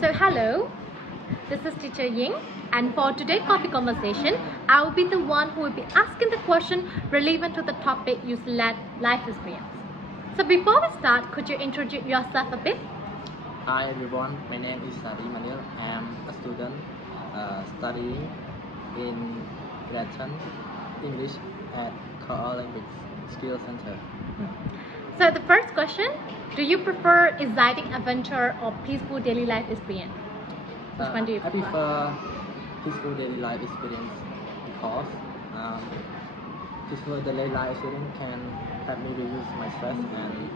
So hello, this is Teacher Ying, and for today's coffee conversation, I will be the one who will be asking the question relevant to the topic you select, life experience. So before we start, could you introduce yourself a bit? Hi everyone, my name is Sary Manil. I am a student studying in Latin English at COERR Language Skills Center. So the first question, do you prefer exciting adventure or peaceful daily life experience? Which one do you I prefer? prefer peaceful daily life experience because peaceful daily life experience can help me reduce my stress. And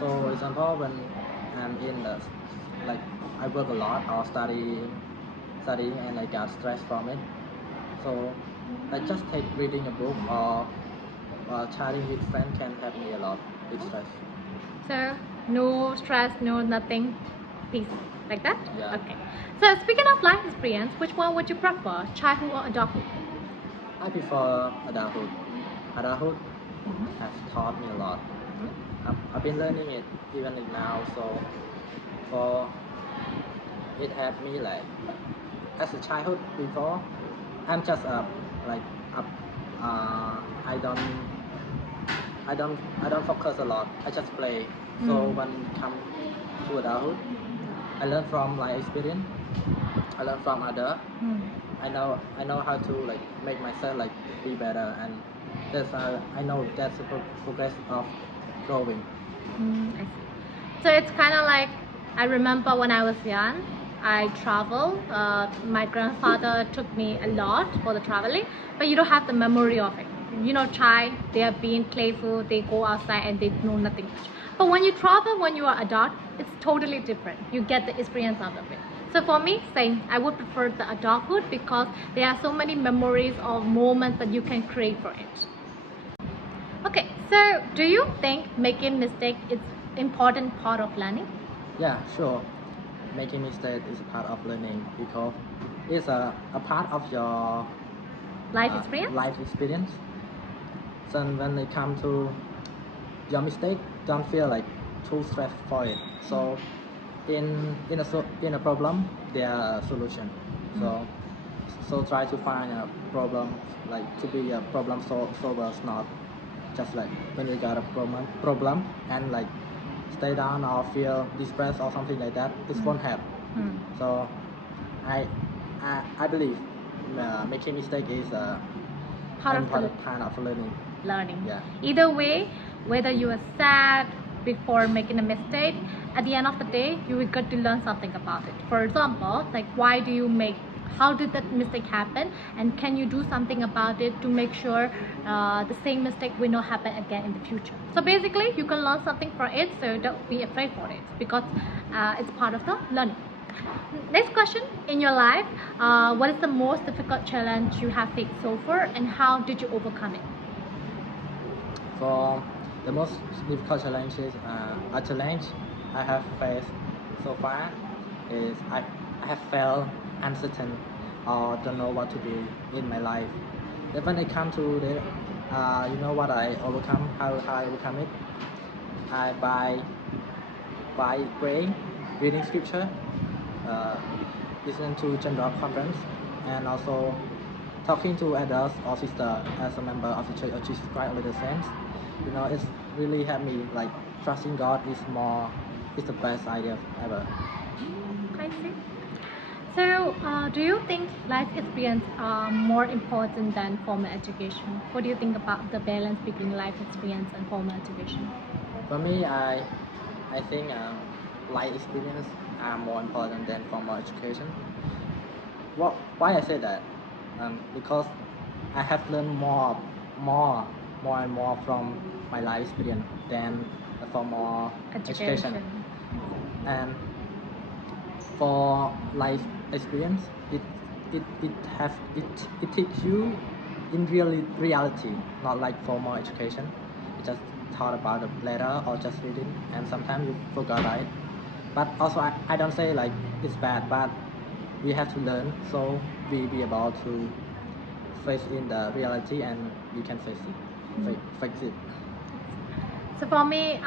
so, for example, when I'm in the I work a lot or studying and I got stress from it. So I just take reading a book or chatting with friends can help me a lot with stress. So no stress, no nothing, peace, like that? Yeah. Okay. So speaking of life experience, which one would you prefer, childhood or adulthood? I prefer adulthood. Adulthood has taught me a lot. I've been learning it even now. So for it helped me as a childhood before. I'm just I don't focus a lot. I just play. So when it comes to adulthood, I learn from life experience. I learn from other. I know how to make myself be better, and that's I know that's the progress of growing. I see. So it's kind of like, I remember when I was young, I traveled. My grandfather took me a lot for the traveling, but you don't have the memory of it. Child, they are being playful, they go outside and they know nothing much. But when you travel, when you are adult, it's totally different. You get the experience out of it. So for me, same. I would prefer the adulthood because there are so many memories or moments that you can create for it. Okay, so do you think making mistake is important part of learning? Yeah, sure. Making mistake is a part of learning because it's a part of your Life experience? Life experience. So when it comes to your mistake, don't feel too stressed for it. So in a problem, there are a solution. So try to find a problem, to be a problem solver, not just when you got a problem and stay down or feel depressed or something like that. It won't help. So I believe making mistake is an important part of learning. Yeah. Either way, whether you are sad before making a mistake, at the end of the day, you will get to learn something about it. For example, how did that mistake happen, and can you do something about it to make sure the same mistake will not happen again in the future. So basically, you can learn something from it, so don't be afraid for it because it's part of the learning. Next question, in your life, what is the most difficult challenge you have faced so far, and how did you overcome it? For the most difficult challenges, a challenge I have faced so far is I have felt uncertain or don't know what to do in my life. But when it comes to the, what I overcome, how I overcome it, by praying, reading scripture, listening to general conference, and also talking to adults or sister as a member of the Church of Jesus Christ of Latter-day Saints. It's really helped me. Trusting God is the best idea ever. I see. So, do you think life experience are more important than formal education? What do you think about the balance between life experience and formal education? For me, I think life experience are more important than formal education. Why I say that? Because I have learned more and more from my life experience than the formal education. And for life experience, it teaches you in reality, not like formal education. It just taught about the letter or just reading, and sometimes you forgot it. But also I don't say it's bad, but we have to learn so we be able to face in the reality and we can face it. So for me,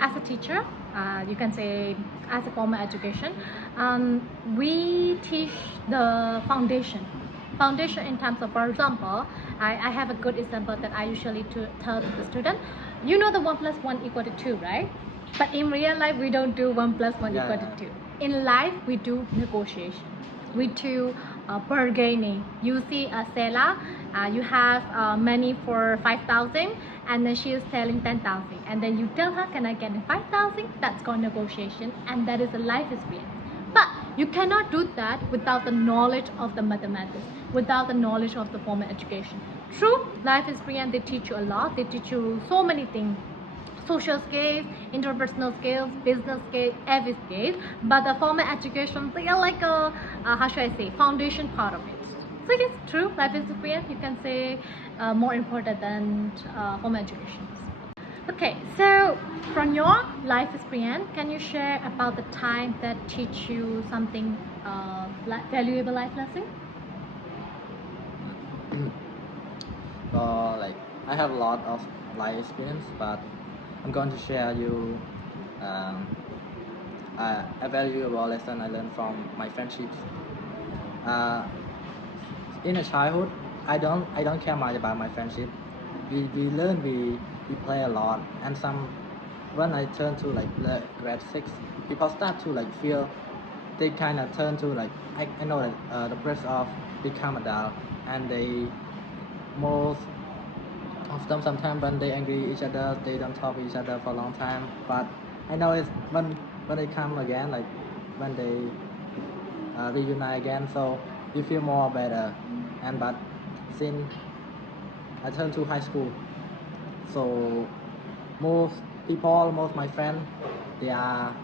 as a teacher, you can say as a formal education, we teach the foundation in terms of, for example, I have a good example that I usually tell to the student. You know the 1 plus 1 equal to 2, right? But in real life, we don't do 1 plus 1 equal to 2. In life, we do negotiation. We do bargaining. You see a seller, you have money for 5,000, and then she is selling 10,000, and then you tell her, can I get 5,000? That's called negotiation, and that is a life experience. But you cannot do that without the knowledge of the mathematics, without the knowledge of the formal education. True life experience, they teach you a lot. They teach you so many things: social skills, interpersonal skills, business skills, every skill. But the formal education, they are like a how should I say, foundation part of it. So yes, true life experience, you can say more important than formal education. Okay, so from your life experience, can you share about the time that teach you something valuable life lesson? Like I have a lot of life experience, but I'm going to share you a valuable lesson I learned from my friendships. In a childhood, I don't care much about my friendship. We play a lot, and when I turn to like grade 6, people start to like feel, they kind of turn to like I know that the pressure of become adult, and they most of them sometimes when they angry each other, they don't talk to each other for a long time. But I know it's when they come again, like when they reunite again, so you feel more better. And but since I turned to high school, so most my friends, they are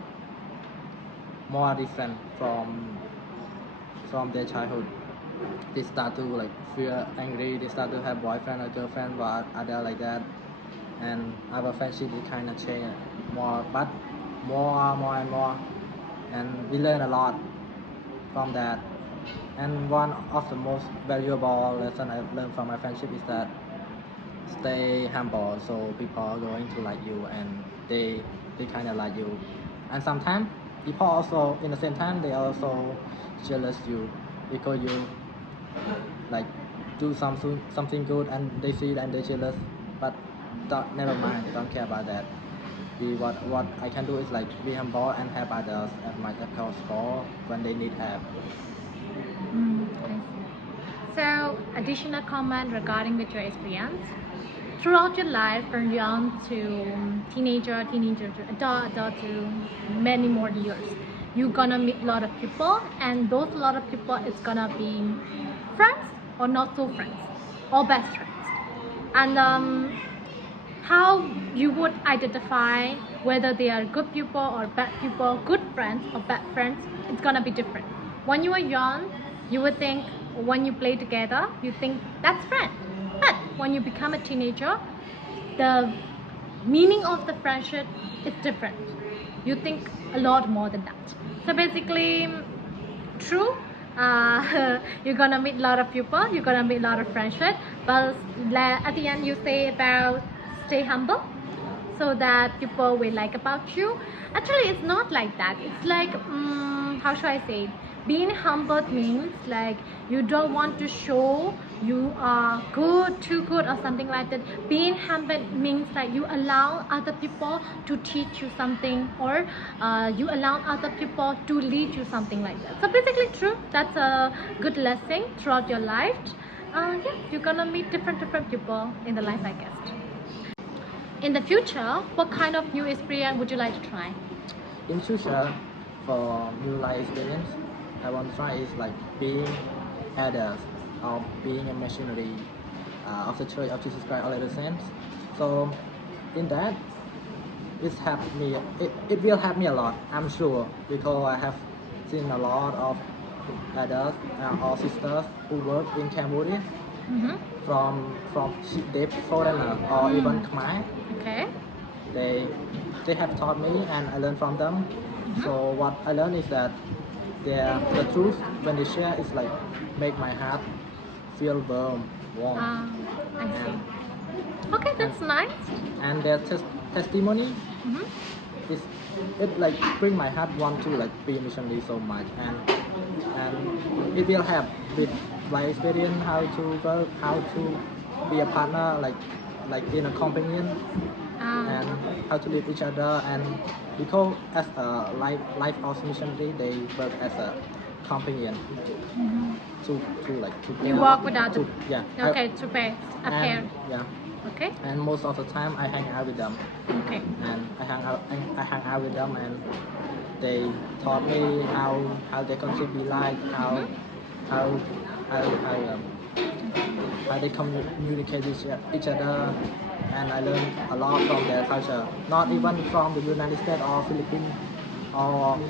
more different from their childhood. They start to like feel angry, they start to have boyfriend or girlfriend, but other like that, and our friendship is kind of change more and more, and we learn a lot from that. And one of the most valuable lesson I've learned from my friendship is that stay humble, so people are going to like you, and they kind of like you. And sometimes people also in the same time, they also jealous you because you like do something good, and they see it and they jealous. But never mind, don't care about that. What I can do is like be humble and help others at my possible when they need help. I see. So, additional comment regarding with your experience. Throughout your life, from young to teenager to adult to many more years, you're gonna meet a lot of people, and those lot of people is gonna be friends or not so friends, or best friends. And how you would identify whether they are good people or bad people, good friends or bad friends, it's gonna be different. When you are young, you would think, when you play together, you think that's friend. But when you become a teenager, the meaning of the friendship is different. You think a lot more than that. So basically, true, you're gonna meet a lot of people, you're gonna meet a lot of friendship, but at the end you say about stay humble, so that people will like about you. Actually, it's not like that. It's like how should I say, being humble means like you don't want to show you are too good or something like that. Being humble means like you allow other people to teach you something, or you allow other people to lead you, something like that. So basically, true, that's a good lesson throughout your life. Yeah, you're gonna meet different people in the life, I guess. In the future, what kind of new experience would you like to try? In future, for new life experience, I want to try is like being elders or being a missionary of the Church of Jesus Christ of Latter-day Saints. So in that, it will help me a lot, I'm sure, because I have seen a lot of elders or sisters who work in Cambodia, from they foreigner or even Khmer. Okay. They have taught me, and I learned from them. So what I learned is that the truth when they share is like make my heart feel warm. I see. Okay, that's nice. And their testimony it's it like bring my heart want to like be a missionary so much, and it will help with my experience how to work, how to be a partner, like in a companion, and how to live each other. And because as a life house missionary, they work as a companion to like to You pair, work without to, the- yeah. Okay, to pair, a pair. And, yeah, Okay. and most of the time I hang out with them, Okay. and I hang out with them, and they taught me how they can be like, how how how how, um, how they communicate with each other, and I learned a lot from their culture, not even from the United States or Philippines, or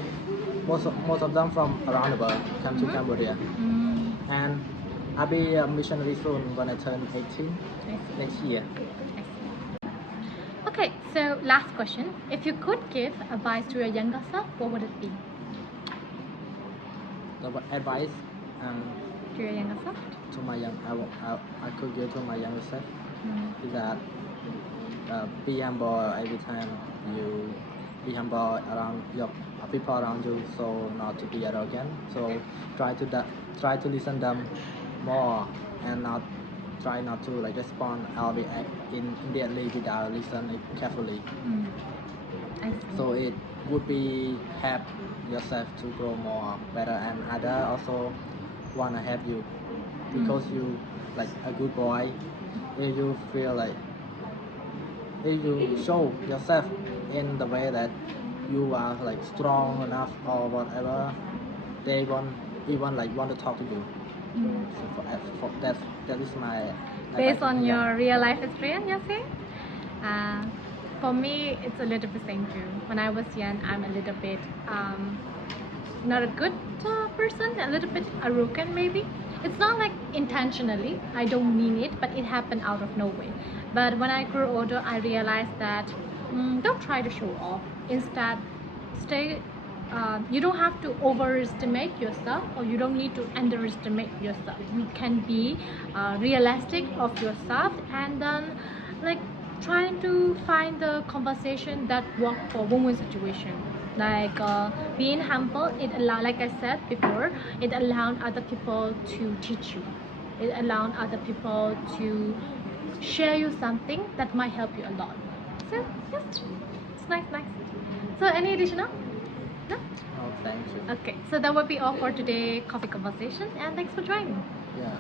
most of them from around the world come to Cambodia. And I'll be a missionary soon when I turn 18 next year. Okay, so last question. If you could give advice to your younger self, what would it be? The advice To your younger self? to my I could give to my younger self is that be humble every time you be humble around your people around you, so not to be arrogant. So try to listen them more, and try not to like respond or react immediately without listening carefully. I see. So it would be help yourself to grow more better, and other also wanna help you because you like a good boy. If you feel like if you show yourself in the way that you are like strong enough or whatever, they won't even like want to talk to you. So for that is my Based on yeah. your real life experience, you see? For me, it's a little bit same too. When I was young, I'm a little bit not a good person, a little bit arrogant maybe. It's not like intentionally, I don't mean it, but it happened out of nowhere. But when I grew older, I realized that don't try to show off. Instead, stay. You don't have to overestimate yourself, or you don't need to underestimate yourself. You can be realistic of yourself, and then like trying to find the conversation that work for women's situation. Like being humble, it allow, like I said before, it allowed other people to teach you. It allowed other people to share you something that might help you a lot. So yes, it's nice. So any additional? No? Oh, thank you. Okay, so that would be all for today coffee conversation, and thanks for joining. Yeah.